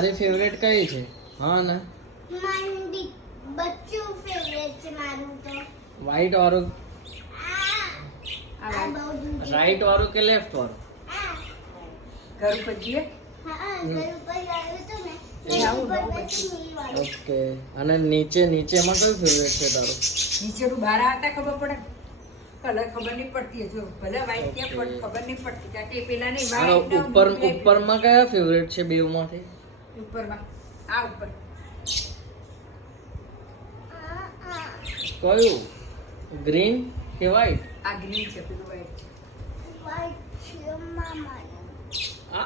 તારી ફેવરેટ કઈ છે? હા ને મારી બચ્ચું ફેવરેટ છે મારું તો. વ્હાઈટ વાળું આ બહુ દૂર રાઈટ વાળું કે લેફ્ટ વાળું? ઘર ઉપર જઈએ. હા ઘર ઉપર આવ્યું તો ને એ આવું ઘર બહુ ઉપર બેસી નીલ વાળું. ઓકે. અને નીચેમાં કયું ફેવરેટ છે તારું? નીચેનું બહાર આવતા ખબર પડે કલર ખબર નહીં પડતી જો ભલે વ્હાઈટ કે પણ ખબર નહીં પડતી કારણ કે પેલા નહીં અને ઉપરમાં કયા ફેવરેટ છે બેવમાંથી? ઉપરમાં આ ઉપર કયું? ગ્રીન કે વ્હાઈટ? આ ગ્રીન છે પેલું વ્હાઈટ White છે મામાનું. આ